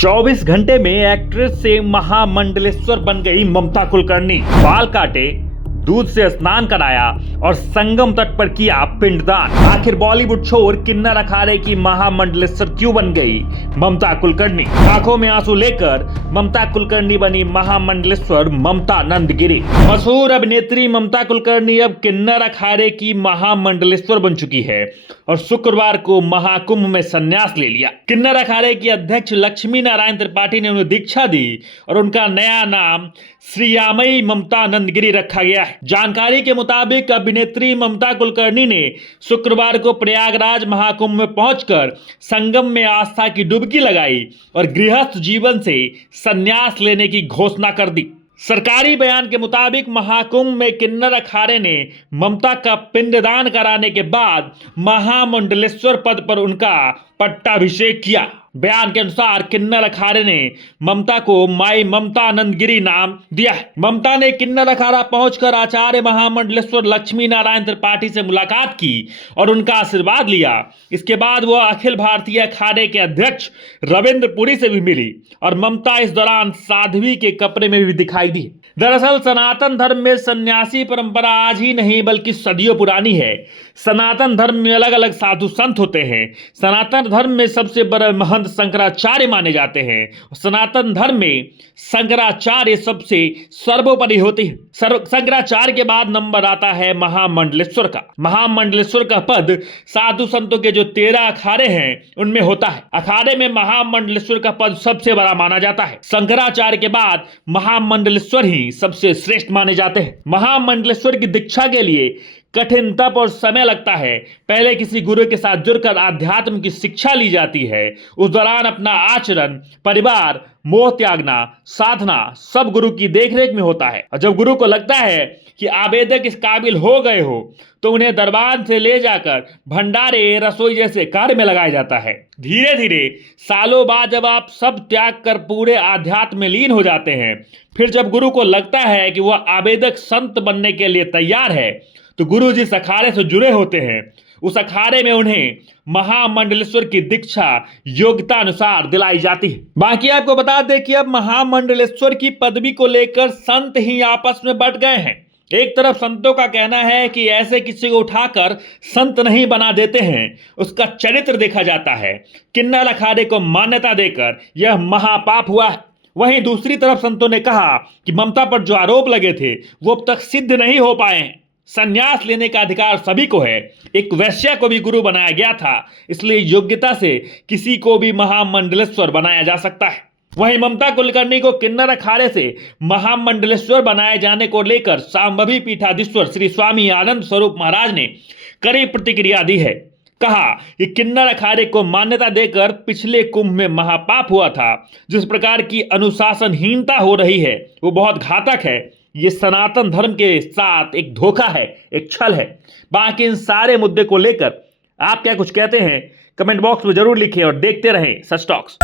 24 घंटे में एक्ट्रेस से महामंडलेश्वर बन गई ममता कुलकर्णी। बाल काटे, दूध से स्नान कराया और संगम तट पर किया पिंडदान। आखिर बॉलीवुड छोर किन्नर अखाड़े की महामंडलेश्वर क्यों बन गई ममता कुलकर्णी? आंखों में आंसू लेकर ममता कुलकर्णी बनी महामंडलेश्वर ममता नंदगिरी। मशहूर अभिनेत्री ममता कुलकर्णी अब किन्नर अखाड़े की महामंडलेश्वर बन चुकी है और शुक्रवार को महाकुंभ में संन्यास ले लिया। किन्नर अखाड़े की अध्यक्ष लक्ष्मी नारायण त्रिपाठी ने उन्हें दीक्षा दी और उनका नया नाम श्रीयामयी ममता नंदगिरी रखा गया है। जानकारी के मुताबिक अभिनेत्री ममता कुलकर्णी ने शुक्रवार को प्रयागराज महाकुंभ में पहुंचकर संगम में आस्था की डुबकी लगाई और गृहस्थ जीवन से संन्यास लेने की घोषणा कर दी। सरकारी बयान के मुताबिक महाकुंभ में किन्नर अखाड़े ने ममता का पिंडदान कराने के बाद महामंडलेश्वर पद पर उनका पट्टाभिषेक किया। बयान के अनुसार किन्नर अखाड़े ने ममता को माई ममता नंदगिरी नाम दिया है। ममता ने किन्नर अखाड़ा पहुंचकर आचार्य महामंडलेश्वर लक्ष्मी नारायण त्रिपाठी से मुलाकात की और उनका आशीर्वाद लिया। इसके बाद वह अखिल भारतीय अखाड़े के अध्यक्ष रविंद्र पुरी से भी मिली और ममता इस दौरान साध्वी के कपड़े में भी दिखाई दी। दरअसल सनातन धर्म में सन्यासी परंपरा आज ही नहीं बल्कि सदियों पुरानी है। सनातन धर्म में अलग अलग साधु संत होते हैं। सनातन धर्म में सबसे बड़े महंत शंकराचार्य माने जाते हैं। सनातन धर्म में शंकराचार्य सबसे सर्वोपरि होते हैं। शंकराचार्य के बाद नंबर आता है महामंडलेश्वर का। महामंडलेश्वर का पद साधु संतों के जो 13 अखाड़े हैं उनमें होता है। अखाड़े में महामंडलेश्वर का पद सबसे बड़ा माना जाता है। शंकराचार्य के बाद महामंडलेश्वर ही सबसे श्रेष्ठ माने जाते हैं। महामंडलेश्वर की दीक्षा के लिए कठिन तप और समय लगता है। पहले किसी गुरु के साथ जुड़कर आध्यात्म की शिक्षा ली जाती है। उस दौरान अपना आचरण, परिवार, मोह त्यागना, साधना सब गुरु की देखरेख में होता है। और जब गुरु को लगता है कि आवेदक इस काबिल हो गए हो तो उन्हें दरबार से ले जाकर भंडारे, रसोई जैसे कार्य में लगाया जाता है। धीरे धीरे सालों बाद जब आप सब त्याग कर पूरे आध्यात्म में लीन हो जाते हैं, फिर जब गुरु को लगता है कि वह आवेदक संत बनने के लिए तैयार है तो गुरु जिस अखाड़े से जुड़े होते हैं उस अखाड़े में उन्हें महामंडलेश्वर की दीक्षा योग्यता अनुसार दिलाई जाती है। बाकी आपको बता दें कि अब महामंडलेश्वर की पदवी को लेकर संत ही आपस में बट गए हैं। एक तरफ संतों का कहना है कि ऐसे किसी को उठाकर संत नहीं बना देते हैं, उसका चरित्र देखा जाता है। किन्नर अखाड़े को मान्यता देकर यह महापाप हुआ है। वहीं दूसरी तरफ संतों ने कहा कि ममता पर जो आरोप लगे थे वो अब तक सिद्ध नहीं हो पाए हैं। संन्यास लेने का अधिकार सभी को है। एक वैश्या को भी गुरु बनाया गया था, इसलिए योग्यता से किसी को भी महामंडलेश्वर बनाया जा सकता है। वहीं ममता कुलकर्णी को किन्नर अखाड़े से महामंडलेश्वर बनाए जाने को लेकर सांभवी पीठाधीश्वर श्री स्वामी आनंद स्वरूप महाराज ने कड़ी प्रतिक्रिया दी है। कहा कि किन्नर अखाड़े को मान्यता देकर पिछले कुंभ में महापाप हुआ था। जिस प्रकार की अनुशासनहीनता हो रही है वो बहुत घातक है। ये सनातन धर्म के साथ एक धोखा है, एक छल है। बाकी इन सारे मुद्दे को लेकर आप क्या कुछ कहते हैं कमेंट बॉक्स में जरूर लिखें और देखते रहें सच टॉक्स।